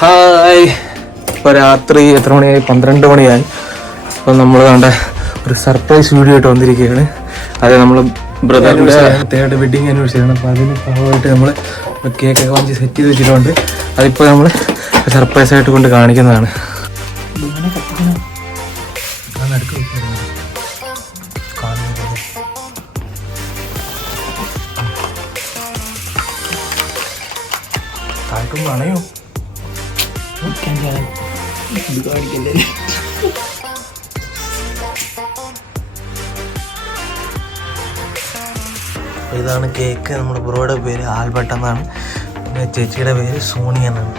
Hi, ഇപ്പോൾ രാത്രി എത്ര മണിയായി? 12 മണിയായി. അപ്പോൾ നമ്മൾ കണ്ട ഒരു സർപ്രൈസ് വീഡിയോ ആയിട്ട് വന്നിരിക്കുകയാണ്. അത് നമ്മൾ ബ്രദറിൻ്റെ 3rd വെഡിങ് ആനിവേഴ്സറിയാണ്. അപ്പോൾ അതിന് ഭാഗമായിട്ട് നമ്മൾ കേക്കൊക്കെ വാങ്ങി സെറ്റ് ചെയ്ത് വെച്ചിട്ടുണ്ട്. അതിപ്പോൾ നമ്മൾ സർപ്രൈസ് ആയിട്ട് കൊണ്ട് കാണിക്കുന്നതാണ്. താഴോട്ടും അണയോ ഇതാണ് കേക്ക്. നമ്മുടെ ബ്രോയുടെ പേര് ആൽബർട്ട് എന്നാണ്. പിന്നെ ചേച്ചിയുടെ പേര് സോണി എന്നാണ്.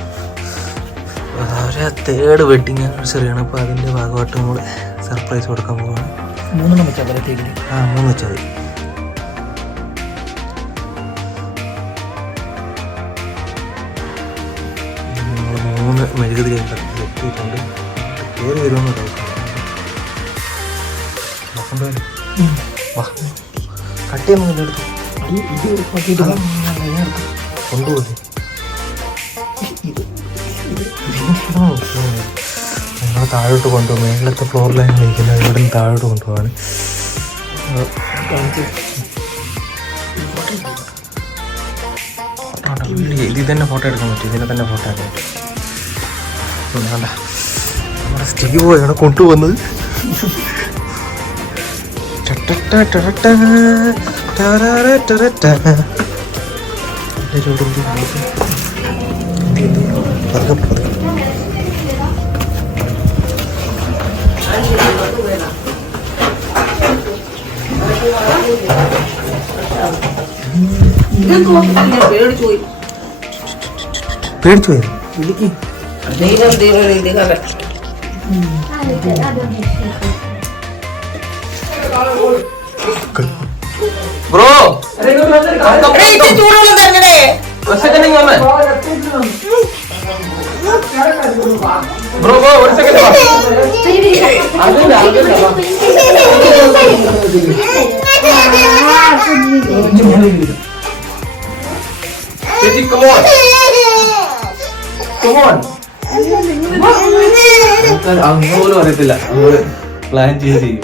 അവരെ 3rd വെഡിങ് ആനിവേഴ്സറിയാണ്. അപ്പോൾ അതിൻ്റെ ഭാഗമായിട്ട് നമ്മൾ സർപ്രൈസ് കൊടുക്കാൻ പോവാണ്. 3 വെച്ചാൽ 3 വെച്ചാൽ മതി. നമ്മൾ 3 മെഴുകുതിരി എത്തിയിട്ടുണ്ട്. കയറി വരുമെന്ന് കട്ട് ചെയ്യുന്ന എടുത്തു കൊണ്ടുപോയി. ഞങ്ങൾ താഴോട്ട് കൊണ്ടുപോകും. മേളത്തെ ഫ്ലോറിലാണ് ഇരിക്കുന്നത്. ഇവിടെ നിന്ന് താഴോട്ട് കൊണ്ടുപോകാണ്. ഇതിൽ തന്നെ ഫോട്ടോ എടുക്കാൻ പറ്റും. ഇതിനെ തന്നെ ഫോട്ടോ എടുക്കാൻ പറ്റും. വേണ്ട, നമ്മുടെ സ്റ്റീവ് പോയാണ് കൊണ്ടുപോകുന്നത്. പേടിച്ചു പോയത് ബ്രോ. ബ്രോ ഒരു സെക്കൻഡ്. അങ്ങോട്ട് അറിയത്തില്ല. നമ്മള് പ്ലാൻ ചെയ്യും.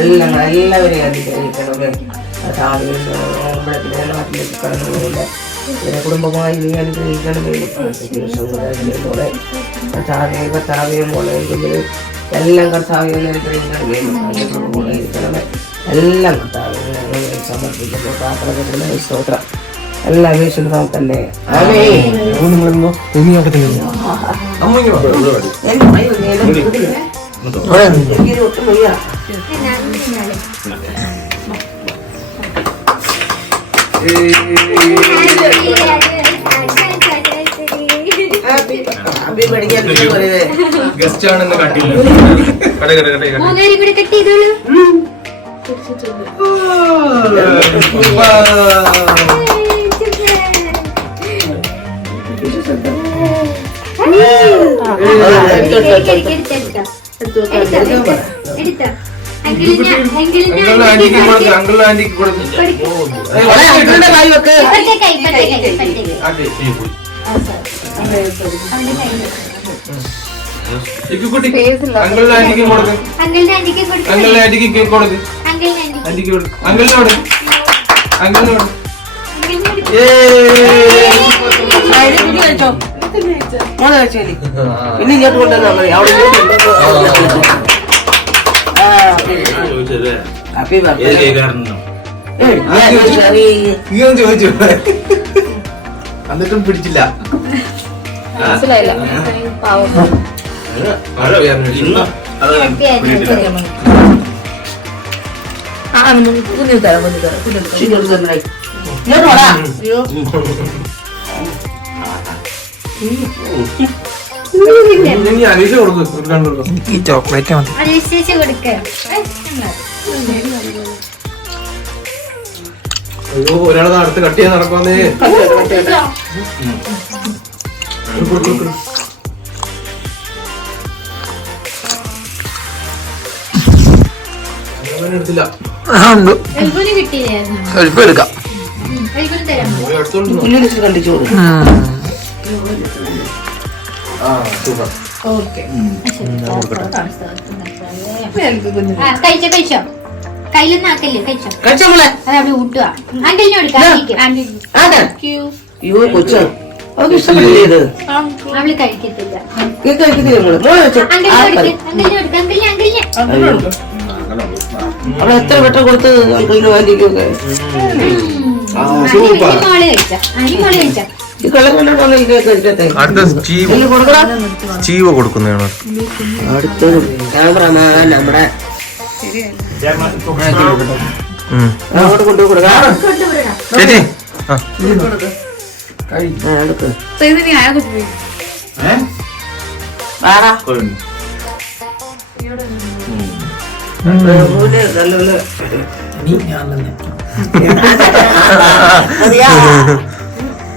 എല്ലാവരെയും അനുഗ്രഹിക്കണമേ. കുടുംബമായി നീ അനുഗ്രഹിക്കണമേ. എല്ലാം കർത്താവിനെ അനുഗ്രഹിക്കണമേ. ഇരിക്കണമേ. എല്ലാം കർത്താവിനെ സമർപ്പിക്കുന്നു. പ്രാർത്ഥന സ്തോത്രം. എല്ലാ വീശും തന്നെ. ഒട്ടും വയ്യ. ഗസ്റ്റ് ആണെന്ന് കട്ടില്ല. അങ്കിൾ ആന്റിക്ക് കൊടുക്കും. അങ്കിൾ ആന്റിക്ക് കൊടുക്കും. അങ്കിൾ ആന്റിക്ക് കേക്ക് കൊടുക്കും. ആന്റിക്ക് കൊടുക്കും. അങ്കിളിനോട് അങ്കിളിനോട് പിന്നെ ഇങ്ങോട്ട് കൊണ്ടുവന്നാൽ മതി. അവിടെ ചോദിച്ചു എന്നിട്ടും പിടിച്ചില്ല. മനസ്സിലായില്ല. ഇനി അനീഷ കൊടുക്കും. ഈ ചോക്ലേറ്റ് മതി. അനുസരിച്ച് കൊടുക്കുക. അയ്യോ ഒരാളെ അടുത്ത് കട്ട് ചെയ്യാൻ നടക്കാന്നേ. എടുത്തില്ല. എൽബുന് കിട്ടിയില്ലായിരുന്നു. സ്വല്പം എടുക്കാം. എൽബുന് തരാം. പുല്ലിടിച്ച് കണ്ടിച്ചു കൊടുക്കും. ഓക്കെ. കഴിച്ചോ കയ്യിലൊന്നും ആക്കല്ലേ കഴിച്ചോ. കഴിച്ചോ മോളെ? അത് അവിടെ ഊട്ടുക. ആന്റിലിന് കൊടുക്കാം. അതെ. അയ്യോ കൊച്ചു അവർക്ക് ഇഷ്ടപ്പെട്ടില്ലേ ഇത്? അവള് കഴിക്കത്തില്ല. ഇത് കഴിക്കുന്നില്ല മോള്. മോളെ വെച്ചോ. അങ്കിളിന് കൊടുക്കാം. അങ്കിളിന് അവിടെ എത്ര വട്ടം കൊടുത്ത് അങ്കിളിനും ആന്റിക്കും ഒക്കെ. മോള് കഴിച്ച. അനി മോള് കഴിച്ച. ഈ കളർ കണ്ടോണ്ട് എനിക്ക് കഴിക്കട്ടെ. അടുത്ത ഇതില് കൊടുക്കടാ. ചീവ കൊടുക്കുന്നതാണ്. അടുത്തത് ക്യാമറമാൻ നമ്മുടെ അങ്ങോട്ട് കൊണ്ടു കൊടുക്കാം. ചേച്ചി എടുക്ക്. ഇത് ഞാൻ കുത്തിപ്പോയി. വാടാ. നല്ലപോലെ നീ ഞാൻ തന്നെ. മതിയാ?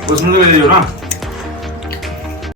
കുസ്മിന്റെ വില